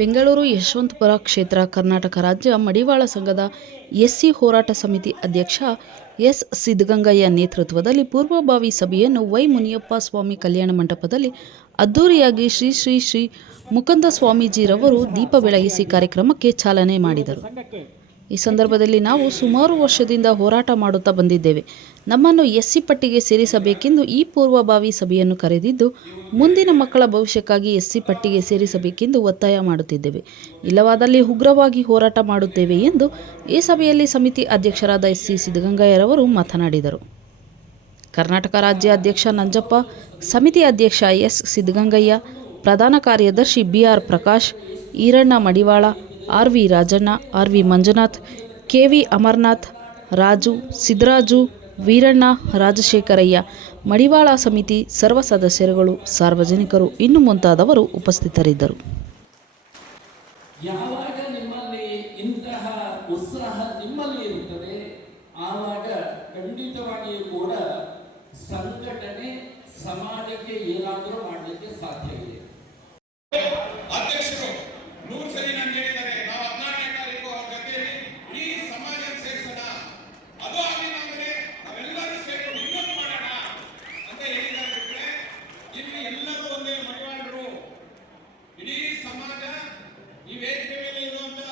ಬೆಂಗಳೂರು ಯಶವಂತಪುರ ಕ್ಷೇತ್ರ ಕರ್ನಾಟಕ ರಾಜ್ಯ ಮಡಿವಾಳ ಸಂಘದ ಎಸ್ಸಿ ಹೋರಾಟ ಸಮಿತಿ ಅಧ್ಯಕ್ಷ ಎಸ್. ಸಿದ್ದಗಂಗಯ್ಯ ನೇತೃತ್ವದಲ್ಲಿ ಪೂರ್ವಭಾವಿ ಸಭೆಯನ್ನು ವೈ. ಮುನಿಯಪ್ಪ ಸ್ವಾಮಿ ಕಲ್ಯಾಣ ಮಂಟಪದಲ್ಲಿ ಅದ್ದೂರಿಯಾಗಿ ಶ್ರೀ ಶ್ರೀ ಶ್ರೀ ಮುಕುಂದ ಸ್ವಾಮೀಜಿರವರು ದೀಪ ಬೆಳಗಿಸಿ ಕಾರ್ಯಕ್ರಮಕ್ಕೆ ಚಾಲನೆ ಮಾಡಿದರು. ಈ ಸಂದರ್ಭದಲ್ಲಿ ನಾವು ಸುಮಾರು ವರ್ಷದಿಂದ ಹೋರಾಟ ಮಾಡುತ್ತಾ ಬಂದಿದ್ದೇವೆ. ನಮ್ಮನ್ನು ಎಸ್ಸಿ ಪಟ್ಟಿಗೆ ಸೇರಿಸಬೇಕೆಂದು ಈ ಪೂರ್ವಭಾವಿ ಸಭೆಯನ್ನು ಕರೆದಿದ್ದು, ಮುಂದಿನ ಮಕ್ಕಳ ಭವಿಷ್ಯಕ್ಕಾಗಿ ಎಸ್ಸಿ ಪಟ್ಟಿಗೆ ಸೇರಿಸಬೇಕೆಂದು ಒತ್ತಾಯ ಮಾಡುತ್ತಿದ್ದೇವೆ. ಇಲ್ಲವಾದಲ್ಲಿ ಉಗ್ರವಾಗಿ ಹೋರಾಟ ಮಾಡುತ್ತೇವೆ ಎಂದು ಈ ಸಭೆಯಲ್ಲಿ ಸಮಿತಿ ಅಧ್ಯಕ್ಷರಾದ ಎಸ್. ಸಿ. ಸಿದ್ದಗಂಗಯ್ಯರವರು ಮಾತನಾಡಿದರು. ಕರ್ನಾಟಕ ರಾಜ್ಯ ಅಧ್ಯಕ್ಷ ನಂಜಪ್ಪ, ಸಮಿತಿ ಅಧ್ಯಕ್ಷ ಎಸ್. ಸಿದ್ದಗಂಗಯ್ಯ, ಪ್ರಧಾನ ಕಾರ್ಯದರ್ಶಿ ಬಿ.ಆರ್. ಪ್ರಕಾಶ್, ಈರಣ್ಣ ಮಡಿವಾಳ, ಆರ್.ವಿ. ರಾಜಣ್ಣ, ಆರ್.ವಿ. ಮಂಜುನಾಥ್, ಕೆ.ವಿ. ಅಮರನಾಥ್, ರಾಜು, ಸಿದ್ದರಾಜು, ವೀರಣ್ಣ, ರಾಜಶೇಖರಯ್ಯ, ಮಡಿವಾಳ ಸಮಿತಿ ಸರ್ವ ಸದಸ್ಯರುಗಳು, ಸಾರ್ವಜನಿಕರು ಇನ್ನು ಮುಂತಾದವರು ಉಪಸ್ಥಿತರಿದ್ದರು. ಯಾವಾಗ ನಿಮ್ಮಲ್ಲಿ ಇಂತಹ ಉತ್ಸಾಹ ನಿಮ್ಮಲ್ಲಿ ಇರುತ್ತದೆ, ಆವಾಗ ಖಂಡಿತವಾಗಿಯೂ ಕೂಡ ಸಂಘಟನೆ ಸಮಾಜಕ್ಕೆ ಏನಾದರೂ ಮಾಡಲಿಕ್ಕೆ ಸಾಧ್ಯ ಇದೆ. ಅಧ್ಯಕ್ಷರು 100 ಸರಿ ನನಗೆ ಹೇಳಿದ್ದಾರೆ, ನಾವು 14ನೇ ತಾರೀಕು ಅವ್ರ ಜೊತೆಯಲ್ಲಿ ಇಡೀ ಸಮಾಜ ಸೇರಿಸೋಣ, ಅದು ಆಗಿಲ್ಲ ಅಂದ್ರೆ ನಾವೆಲ್ಲರೂ ಸೇರಿಕೊಂಡು ಇನ್ನೊಂದು ಮಾಡೋಣ ಅಂತ ಹೇಳಿದ್ದಾರೆ. ಬಿಟ್ರೆ ಇಲ್ಲಿ ಎಲ್ಲರೂ ಒಂದೇ ಮಡಿವಾಳರು, ಇಡೀ ಸಮಾಜ ಈ ವೇದಿಕೆ ಮೇಲೆ ಇರುವಂತ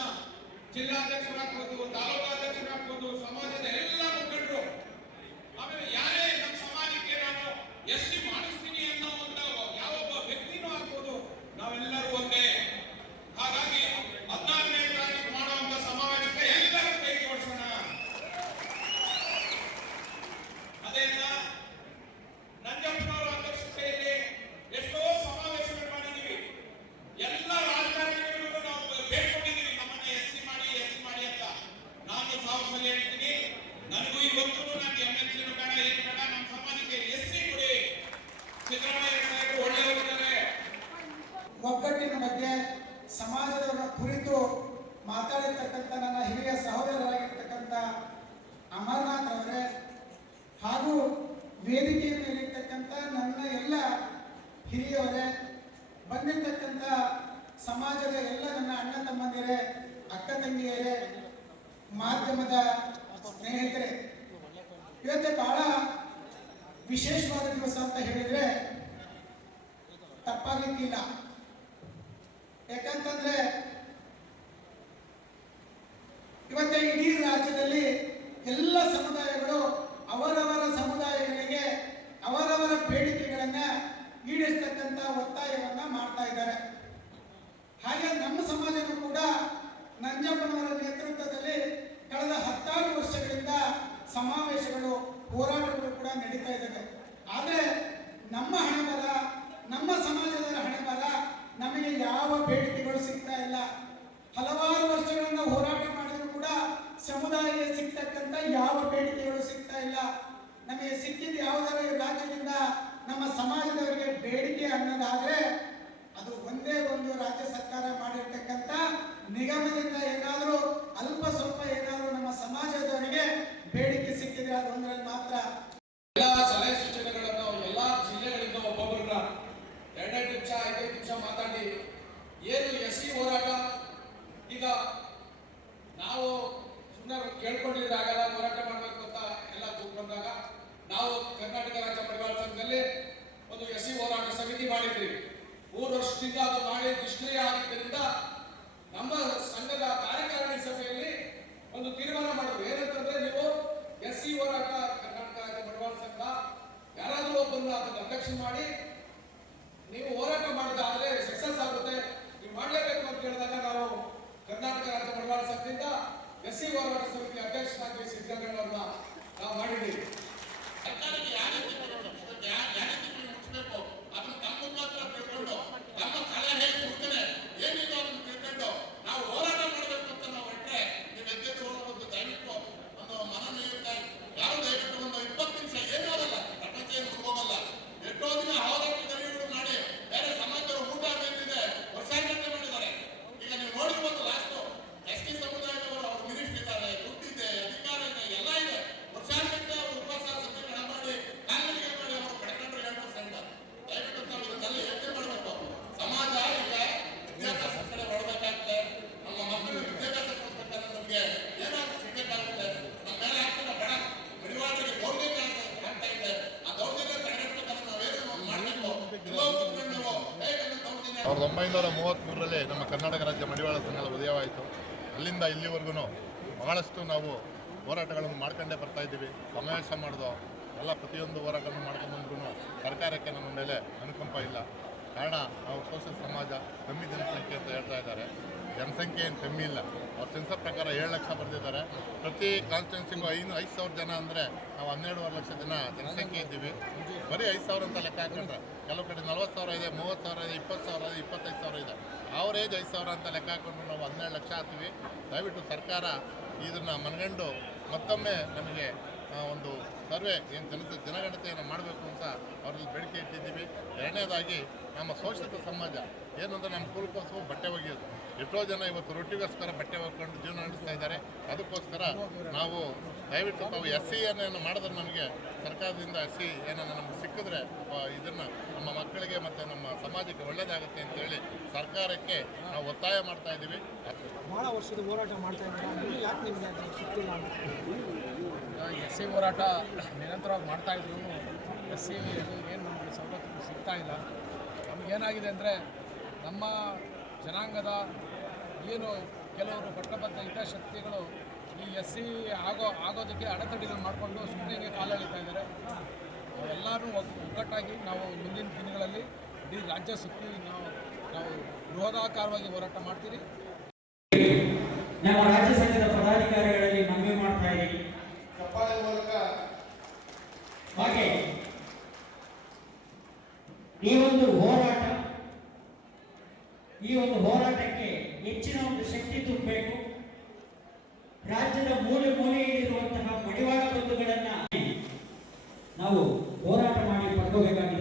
ಜಿಲ್ಲಾಧ್ಯಕ್ಷರಾಗ್ಬೋದು, ತಾಲೂಕಾಧ್ಯಕ್ಷರಾಗ್ಬೋದು, ಸಮಾಜದ ಎಲ್ಲ ಮುಖಂಡರು, ಆಮೇಲೆ ಯಾರೇ ನಮ್ಮ ಸಮಾಜಕ್ಕೆ ನಾನು ಎಸ್ಸಿ ಮಾಡಿಸ್ತೀನಿ ಅನ್ನೋ ಒಂದು ಯಾವೊಬ್ಬ ವ್ಯಕ್ತಿನೂ ಆಗ್ಬೋದು, ನಾವೆಲ್ಲರೂ ಒಂದೇ. ಹಾಗಾಗಿ 14ನೇ ತಾರೀಕು ಮಾಡುವಂತ ಸಮಾವೇಶಕ್ಕೆ ಎಲ್ಲರೂ ಕೈ ಜೋಡಿಸೋಣ. ಅದೇನ ನಂಜಪ್ಪನವರ ಅಧ್ಯಕ್ಷತೆಯಲ್ಲಿ ಎಷ್ಟೋ ಸಮಾವೇಶಗಳು ಮಾಡಿದೀವಿ. ಎಲ್ಲ ರಾಜಕಾರಣಿಗಳಿಗೂ ನಾವು ಬೇಡ್ಕೊಂಡಿದ್ದೀವಿ, ನಮ್ಮನ್ನ ಎಸ್ಸಿ ಮಾಡಿ ಅಂತ. ನಾನು ಸಾವಸಲ್ಲಿ ಹೇಳ್ತೀನಿ, ನನಗೂ ಇವತ್ತು ನಾನು MLC ಬೇಡ, ಏನು ಬೇಡ, ನಮ್ಮ ಸಮಾಜಕ್ಕೆ ಎಸ್ಸಿ ಕೊಡಿ. ಸಿದ್ದರಾಮಯ್ಯ ಸಾಹೇಬರು ಒಳ್ಳೆಯವರಿದ್ದಾರೆ. ಒಗ್ಗಟ್ಟಿನ ಬಗ್ಗೆ ಸಮಾಜದವರ ಕುರಿತು ಮಾತಾಡಿರ್ತಕ್ಕಂಥ ನನ್ನ ಹಿರಿಯ ಸಹೋದರರಾಗಿರ್ತಕ್ಕಂಥ ಅಮರನಾಥ್ ಅವರೇ ಹಾಗೂ ವೇದಿಕೆಯ ಮೇಲಿರ್ತಕ್ಕಂಥ ನನ್ನ ಎಲ್ಲ ಹಿರಿಯವರೇ, ಬಂದಿರ್ತಕ್ಕಂಥ ಸಮಾಜದ ಎಲ್ಲ ನನ್ನ ಅಣ್ಣ ತಮ್ಮಂದಿರೇ, ಅಕ್ಕ ತಂಗಿಯರೇ, ಮಾಧ್ಯಮದ ಸ್ನೇಹಿತರೆ, ಇವತ್ತು ಬಹಳ ವಿಶೇಷವಾದ ದಿವಸ ಅಂತ ಹೇಳಿದ್ರೆ ತಪ್ಪಾಗಲಿಕ್ಕಿಲ್ಲ. ಯಾಕಂತಂದ್ರೆ ಇವತ್ತೇ ಇಡೀ ರಾಜ್ಯದಲ್ಲಿ ಎಲ್ಲ ಸಮುದಾಯಗಳು ಅವರವರ ಸಮುದಾಯಗಳಿಗೆ ಅವರವರ ಬೇಡಿಕೆಗಳನ್ನ ಈಡೇರಿಸತಕ್ಕಂತ ಒತ್ತಾಯವನ್ನ ಮಾಡ್ತಾ ಇದ್ದಾರೆ. ಹಾಗೆ ನಮ್ಮ ಸಮಾಜನೂ ಕೂಡ ನಂಜಪ್ಪನವರ ನೇತೃತ್ವದಲ್ಲಿ ಕಳೆದ 16 ವರ್ಷಗಳಿಂದ ಸಮಾವೇಶಗಳು, ಹೋರಾಟಗಳು ಕೂಡ ನಡೀತಾ ಇದ್ದಾವೆ. ಆದರೆ ನಮ್ಮ ಹಣೆಬರ, ನಮ್ಮ ಸಮಾಜದ ಹಣೆಬರ, ನಮಗೆ ಯಾವ ಬೇಡಿಕೆಗಳು ಸಿಗ್ತಾ ಇಲ್ಲ. ಹಲವಾರು ವರ್ಷಗಳಿಂದ ಹೋರಾಟ ಮಾಡಿದ್ರು ಕೂಡ ಸಮುದಾಯಕ್ಕೆ ಸಿಗ್ತಕ್ಕಂಥ ಯಾವ ಬೇಡಿಕೆಗಳು ಸಿಗ್ತಾ ಇಲ್ಲ. ನಮಗೆ ಸಿಕ್ಕಿದ ಯಾವುದಾರ ರಾಜ್ಯದಿಂದ ನಮ್ಮ ಸಮಾಜದವರಿಗೆ ಬೇಡಿಕೆ ಅನ್ನೋದಾದ್ರೆ ಅದು ಒಂದೇ ಒಂದು ರಾಜ್ಯ ಸರ್ಕಾರ ಮಾಡಿರ್ತಕ್ಕಂಥ ನಿಗಮದಿಂದ ಏನಾದರೂ ಅಲ್ಪ ಸ್ವಲ್ಪ ಏನಾದರೂ ನಮ್ಮ ಸಮಾಜದವರಿಗೆ ಬೇಡಿಕೆ ಸಿಕ್ಕಿದ್ರೆ ಅದು ಒಂದರಲ್ಲಿ ಮಾತ್ರ. ಎಲ್ಲ ಸಲಹೆ ಸೂಚನೆಗಳನ್ನು ಎಲ್ಲ ಜಿಲ್ಲೆಗಳಿಂದ ಒಬ್ಬೊಬ್ಬರನ್ನ 2 ನಿಮಿಷ 5 ನಿಮಿಷ ಮಾತಾಡಿ ಏನು ಎಸ್ಸಿ ಹೋರಾಟ. ಈಗ ನಾವು ಸುಮ್ಮನೆ ಕೇಳ್ಕೊಂಡಿದ್ದಾಗಲ್ಲ, ಹೋರಾಟ ಮಾಡಬೇಕು ಅಂತ ಎಲ್ಲ ಕೂತ್ಕೊಂಡಾಗ ನಾವು ಕರ್ನಾಟಕ ರಾಜ್ಯ ಮಡಿವಾಳ ಸಂಘದಲ್ಲಿ ಒಂದು ಎಸ್ಸಿ ಹೋರಾಟ ಸಮಿತಿ ಮಾಡಿದ್ವಿ. 3 ವರ್ಷದಿಂದ ಅದು ಮಾಡಿ ನಿಷ್ಕ್ರಿಯ ಆಗಿದ್ದರಿಂದ ನಮ್ಮ ಸಂಘದ 1933ರಲ್ಲಿ ನಮ್ಮ ಕರ್ನಾಟಕ ರಾಜ್ಯ ಮಡಿವಾಳ ಸಂಘದ ಉದಯವಾಯಿತು. ಅಲ್ಲಿಂದ ಇಲ್ಲಿವರೆಗೂ ಬಹಳಷ್ಟು ನಾವು ಹೋರಾಟಗಳನ್ನು ಮಾಡ್ಕೊಂಡೇ ಬರ್ತಾಯಿದ್ದೀವಿ. ಸಮಾವೇಶ ಮಾಡಿದೋ ಎಲ್ಲ ಪ್ರತಿಯೊಂದು ಹೋರಾಟವನ್ನು ಮಾಡ್ಕೊಂಡು ಬಂದ್ರೂ ಸರ್ಕಾರಕ್ಕೆ ನಮ್ಮ ಮೇಲೆ ಅನುಕಂಪ ಇಲ್ಲ. ಕಾರಣ ನಾವು ಸೋಷಲ್ ಸಮಾಜ, ಕಮ್ಮಿ ಜನಸಂಖ್ಯೆ ಅಂತ ಹೇಳ್ತಾ ಇದ್ದಾರೆ. ಜನಸಂಖ್ಯೆ ಏನು ಕಮ್ಮಿ ಇಲ್ಲ. ಅವ್ರ ಸೆನ್ಸರ್ ಪ್ರಕಾರ 7 ಲಕ್ಷ ಬರೆದಿದ್ದಾರೆ. ಪ್ರತಿ ಕಾನ್ಸ್ಟಿಟ್ಯೂನ್ಸಿಗೂ 5,000 ಜನ ಅಂದರೆ ನಾವು 12.5 ಲಕ್ಷ ಜನಸಂಖ್ಯೆ ಇದ್ದೀವಿ. ಬರೀ 5,000 ಅಂತ ಲೆಕ್ಕ ಹಾಕೊಂಡ್ರೆ ಕೆಲವು ಕಡೆ 40,000 ಇದೆ, 30,000 ಇದೆ, 20,000 ಇದೆ, 25,000 ಇದೆ. ಅವರೇಜ್ 5,000 ಅಂತ ಲೆಕ್ಕ ಹಾಕೊಂಡು ನಾವು 12 ಲಕ್ಷ ಆಗ್ತೀವಿ. ದಯವಿಟ್ಟು ಸರ್ಕಾರ ಇದನ್ನು ಮನಗಂಡು ಮತ್ತೊಮ್ಮೆ ನಮಗೆ ಒಂದು ಸರ್ವೆ ಏನು ಜನಗಣತಿಯನ್ನು ಮಾಡಬೇಕು ಅಂತ ಅವರಲ್ಲಿ ಬೇಡಿಕೆ ಇಟ್ಟಿದ್ದೀವಿ. ಎರಡನೇದಾಗಿ ನಮ್ಮ ಶೋಷಿತ ಸಮಾಜ ಏನು ಅಂದರೆ ನಮ್ಮ ಕುಲಕೋಸ್ಕರ ಬಟ್ಟೆ ಒಗೆಯೋದು. ಎಷ್ಟೋ ಜನ ಇವತ್ತು ರೊಟ್ಟಿಗೋಸ್ಕರ ಬಟ್ಟೆ ಒಗ್ಕೊಂಡು ಜೀವನ ನಡೆಸ್ತಾ ಇದ್ದಾರೆ. ಅದಕ್ಕೋಸ್ಕರ ನಾವು ದಯವಿಟ್ಟು ನಾವು SC ಏನೇನು ಮಾಡಿದ್ರೆ ನಮಗೆ ಸರ್ಕಾರದಿಂದ SC ಏನೇನು ನಮ್ಗೆ ಸಿಕ್ಕಿದ್ರೆ ಇದನ್ನು ನಮ್ಮ ಮಕ್ಕಳಿಗೆ ಮತ್ತು ನಮ್ಮ ಸಮಾಜಕ್ಕೆ ಒಳ್ಳೆಯದಾಗುತ್ತೆ ಅಂತೇಳಿ ಸರ್ಕಾರಕ್ಕೆ ನಾವು ಒತ್ತಾಯ ಮಾಡ್ತಾ ಇದ್ದೀವಿ. ಭಾಳ ವರ್ಷದ ಹೋರಾಟ ಮಾಡ್ತಾ ಇದ್ದಾರೆ, ಯಾಕೆ ನಿಮಗೆ ಅದು ಸಿಕ್ತಿಲ್ಲ ಅಂತ? SC ಹೋರಾಟ ನಿರಂತರವಾಗಿ ಮಾಡ್ತಾಯಿದ್ರು. SC ಏನು ನಮಗೆ ಸವಲತ್ತು ಸಿಗ್ತಾ ಇಲ್ಲ. ನಮಗೇನಾಗಿದೆ ಅಂದರೆ ನಮ್ಮ ಜನಾಂಗದ ಏನು ಕೆಲವರು ಪಟ್ಟಬದ್ಧ ಹಿತಾಸಕ್ತಿಗಳು ಈ SC ಆಗೋದಕ್ಕೆ ಅಡೆತಡೆಗಳು ಮಾಡಿಕೊಂಡು ಸುಮ್ಮನೆ ಕಾಲೆಳಿತಾ ಇದ್ದಾರೆ. ಎಲ್ಲರೂ ಒಗ್ಗಟ್ಟಾಗಿ ನಾವು ಮುಂದಿನ ದಿನಗಳಲ್ಲಿ ಇಡೀ ರಾಜ್ಯ ಸುತ್ತಿ ನಾವು ಬೃಹದಾಕಾರವಾಗಿ ಹೋರಾಟ ಮಾಡ್ತೀರಿ. ನಮ್ಮ ರಾಜ್ಯ ಸಂಘದ ಪದಾಧಿಕಾರಿಗಳಲ್ಲಿ ಮನವಿ ಮಾಡ್ತಾ ಇದ್ದೀವಿ. ಚಪ್ಪಾಳೆ ಮೂಲಕ ಹಾಗೆ ಈ ಒಂದು ಹೋರಾಟಕ್ಕೆ ಹೆಚ್ಚಿನ ಒಂದು ಶಕ್ತಿ ತುಂಬಬೇಕು. ರಾಜ್ಯದ ಮೂಲೆ ಮೂಲೆಯಲ್ಲಿರುವಂತಹ ಮಡಿವಾಳ ಬಂಧುಗಳನ್ನ ನಾವು ಹೋರಾಟ ಮಾಡಿ ಪಡ್ಕೋಬೇಕಾಗಿದೆ.